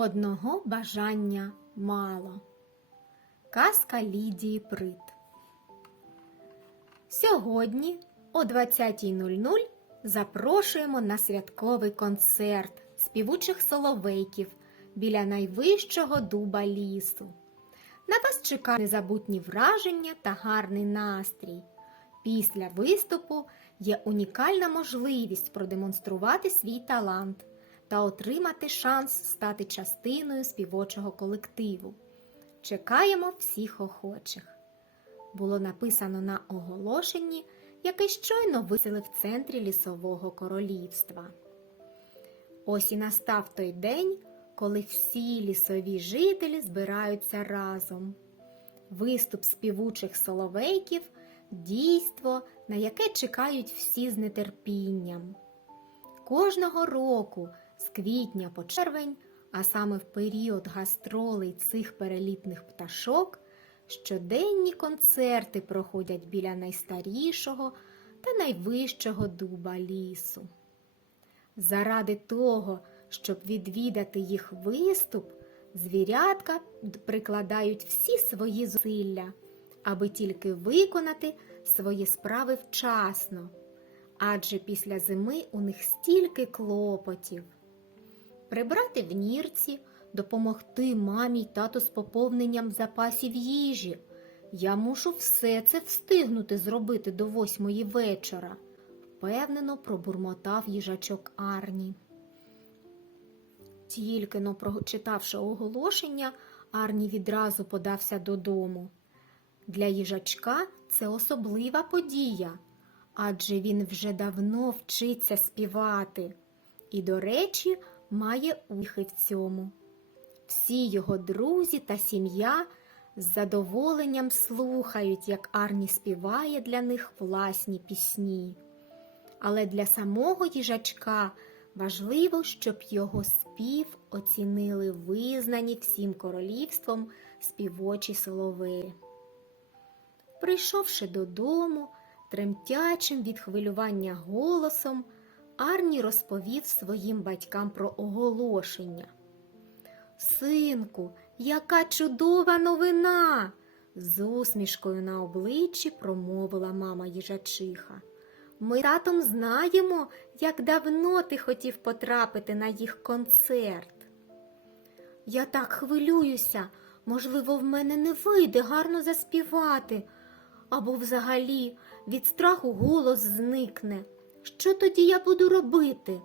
Одного бажання мало. Казка Лідії Прит. Сьогодні о 20.00 запрошуємо на святковий концерт співучих соловейків біля найвищого дуба лісу. На вас чекає незабутні враження та гарний настрій. Після виступу є унікальна можливість продемонструвати свій талант та отримати шанс стати частиною співочого колективу. Чекаємо всіх охочих. Було написано на оголошенні, яке щойно висели в центрі лісового королівства. Ось і настав той день, коли всі лісові жителі збираються разом. Виступ співучих соловейків дійство, на яке чекають всі з нетерпінням. Кожного року, з квітня по червень, а саме в період гастролей цих перелітних пташок, щоденні концерти проходять біля найстарішого та найвищого дуба лісу. Заради того, щоб відвідати їх виступ, звірятка прикладають всі свої зусилля, аби тільки виконати свої справи вчасно, адже після зими у них стільки клопотів. Прибрати в нірці, допомогти мамі й тату з поповненням запасів їжі. Я мушу все це встигнути зробити до восьмої вечора, впевнено пробурмотав їжачок Арні. Тільки но прочитавши оголошення, Арні відразу подався додому. Для їжачка це особлива подія, адже він вже давно вчиться співати і, до речі, має успіхи в цьому. Всі його друзі та сім'я з задоволенням слухають, як Арні співає для них власні пісні. Але для самого їжачка важливо, щоб його спів оцінили визнані всім королівством співочі соловеї. Прийшовши додому, тремтячим від хвилювання голосом, Арні розповів своїм батькам про оголошення. Синку, яка чудова новина! з усмішкою на обличчі промовила мама їжачиха. Ми татом знаємо, як давно ти хотів потрапити на їх концерт. Я так хвилююся, можливо, в мене не вийде гарно заспівати, або взагалі від страху голос зникне. Що тоді я буду робити?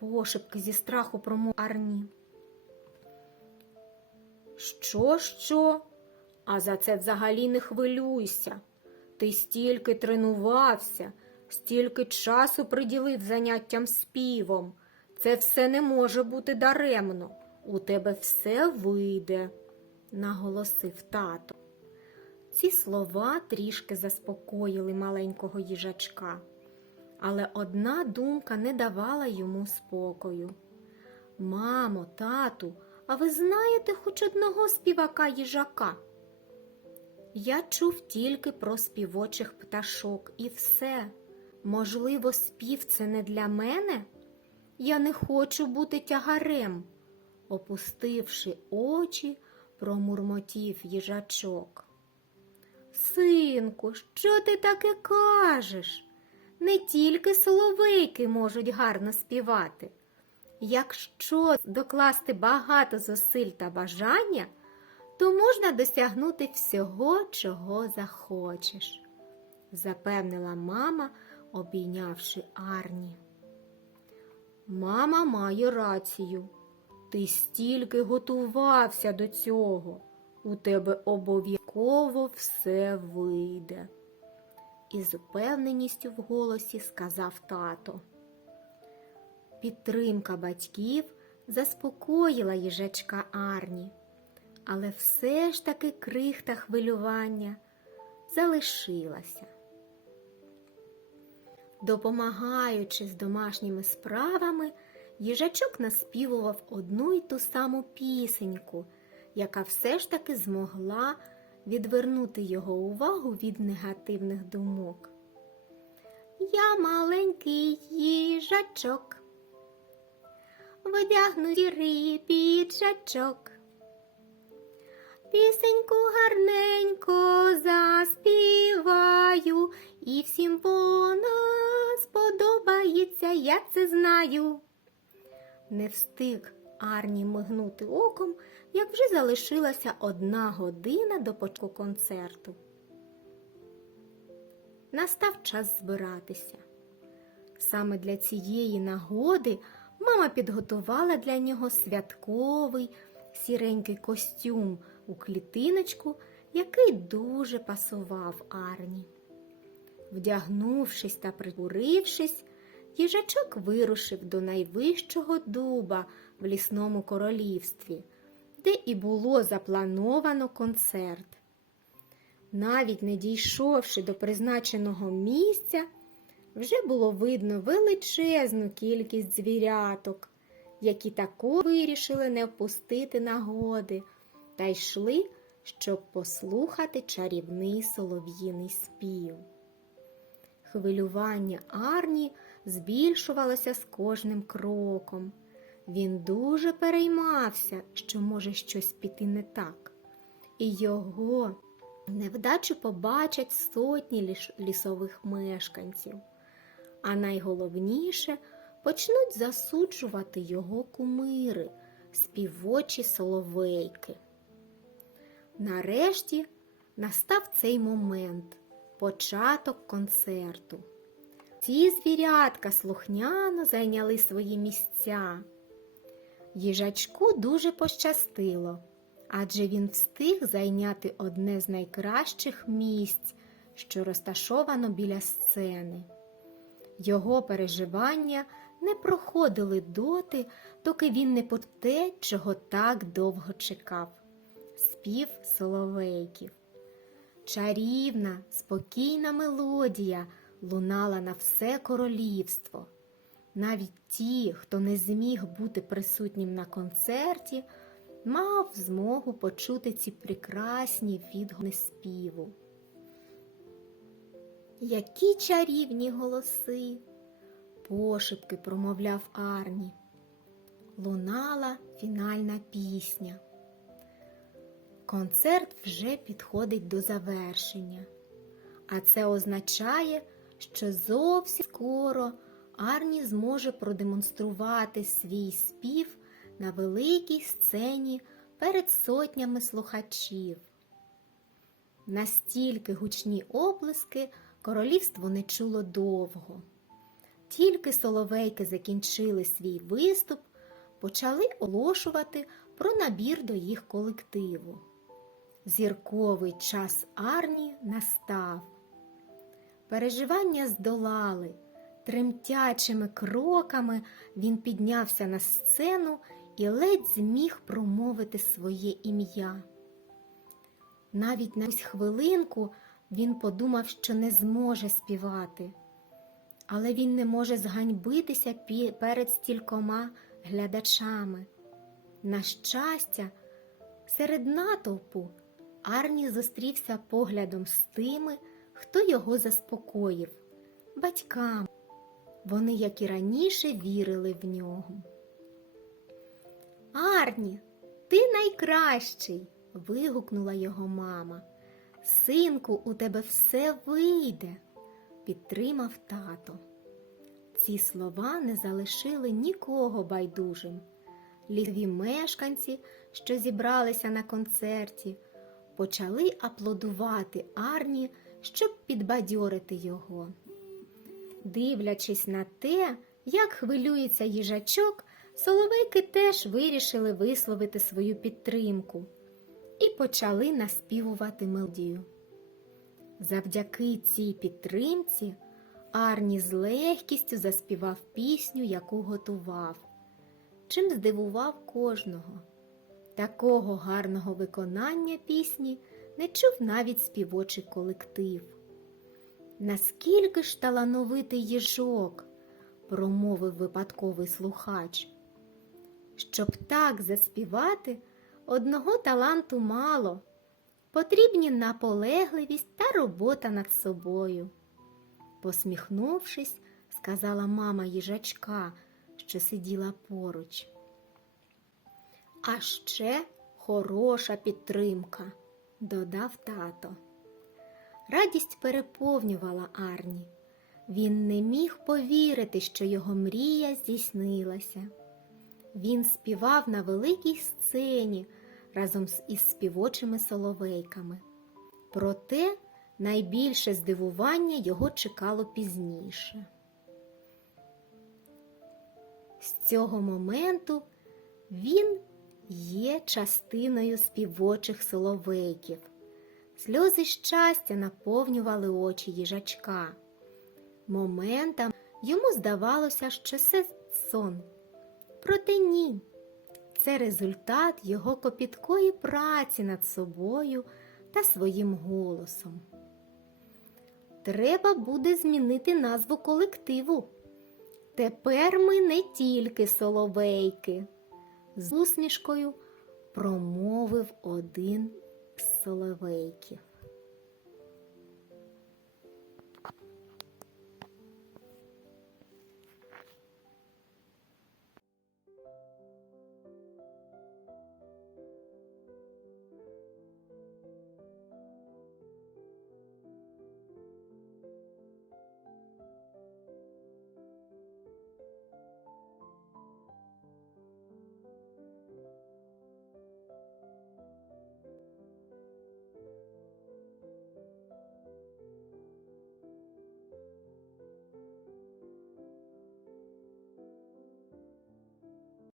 Пошепки зі страху промов Арні. Що, що? А за це взагалі не хвилюйся. Ти стільки тренувався, стільки часу приділив заняттям співом. Це все не може бути даремно. У тебе все вийде, наголосив тато. Ці слова трішки заспокоїли маленького їжачка, але одна думка не давала йому спокою. Мамо, тату, а ви знаєте хоч одного співака їжака? Я чув тільки про співочих пташок і все. Можливо, спів це не для мене? Я не хочу бути тягарем, опустивши очі, промурмотів їжачок. Синку, що ти таке кажеш? Не тільки соловейки можуть гарно співати. Якщо докласти багато зусиль та бажання, то можна досягнути всього, чого захочеш, запевнила мама, обійнявши Арні. Мама має рацію. Ти стільки готувався до цього. У тебе обов'язково все вийде. Із упевненістю в голосі сказав тато. Підтримка батьків заспокоїла їжачка Арні, але все ж таки крихта хвилювання залишилася. Допомагаючи з домашніми справами, їжачок наспівував одну й ту саму пісеньку, яка все ж таки змогла відвернути його увагу від негативних думок. Я маленький їжачок. вдягну сірий піджачок. Пісеньку гарненько заспіваю, і всім вона сподобається, я це знаю. Не встиг Арні мигнути оком, як вже залишилася одна година до початку концерту. Настав час збиратися. Саме для цієї нагоди мама підготувала для нього святковий сіренький костюм у клітиночку, який дуже пасував Арні. Вдягнувшись та прикурившись, їжачок вирушив до найвищого дуба в лісному королівстві, де і було заплановано концерт. Навіть не дійшовши до призначеного місця, вже було видно величезну кількість звіряток, які тако вирішили не впустити нагоди та йшли, щоб послухати чарівний солов'їний спів. Хвилювання Арні збільшувалося з кожним кроком. Він дуже переймався, що може щось піти не так, і його невдачу побачать сотні лісових мешканців. А найголовніше почнуть засуджувати його кумири, співочі соловейки. Нарешті настав цей момент початок концерту. Ці звірятка слухняно зайняли свої місця. Їжачку дуже пощастило, адже він встиг зайняти одне з найкращих місць, що розташовано біля сцени. Його переживання не проходили доти, доки він не те, чого так довго чекав спів соловейків. Чарівна, спокійна мелодія лунала на все королівство. Навіть ті, хто не зміг бути присутнім на концерті, мав змогу почути ці прекрасні відгуки співу. Які чарівні голоси, пошепки промовляв Арні. Лунала фінальна пісня. Концерт вже підходить до завершення, а це означає, що зовсім скоро Арні зможе продемонструвати свій спів на великій сцені перед сотнями слухачів. Настільки гучні оплески королівство не чуло довго. Тільки соловейки закінчили свій виступ, почали оголошувати про набір до їх колективу. Зірковий час Арні настав. Переживання здолали. Тремтячими кроками він піднявся на сцену і ледь зміг промовити своє ім'я. Навіть на якусь хвилинку він подумав, що не зможе співати, але він не може зганьбитися перед стількома глядачами. На щастя, серед натовпу Арні зустрівся поглядом з тими, хто його заспокоїв, батькам. Вони, як і раніше, вірили в нього. Арні, ти найкращий. вигукнула його мама. Синку, у тебе все вийде, підтримав тато. Ці слова не залишили нікого байдужим. Лісові мешканці, що зібралися на концерті, почали аплодувати Арні, щоб підбадьорити його. Дивлячись на те, як хвилюється їжачок, соловейки теж вирішили висловити свою підтримку і почали наспівувати мелодію. Завдяки цій підтримці Арні з легкістю заспівав пісню, яку готував, чим здивував кожного. Такого гарного виконання пісні не чув навіть співочий колектив. Наскільки ж талановитий їжок, промовив випадковий слухач. Щоб так заспівати, одного таланту мало, потрібні наполегливість та робота над собою. Посміхнувшись, сказала мама їжачка, що сиділа поруч. А ще хороша підтримка, додав тато. Радість переповнювала Арні. Він не міг повірити, що його мрія здійснилася. Він співав на великій сцені разом із співочими соловейками. Проте найбільше здивування його чекало пізніше. З цього моменту він є частиною співочих соловейків. Сльози щастя наповнювали очі їжачка. Моментам йому здавалося, що це сон. Проте ні. Це результат його копіткої праці над собою та своїм голосом. Треба буде змінити назву колективу. Тепер ми не тільки соловейки. З усмішкою промовив один соловейків.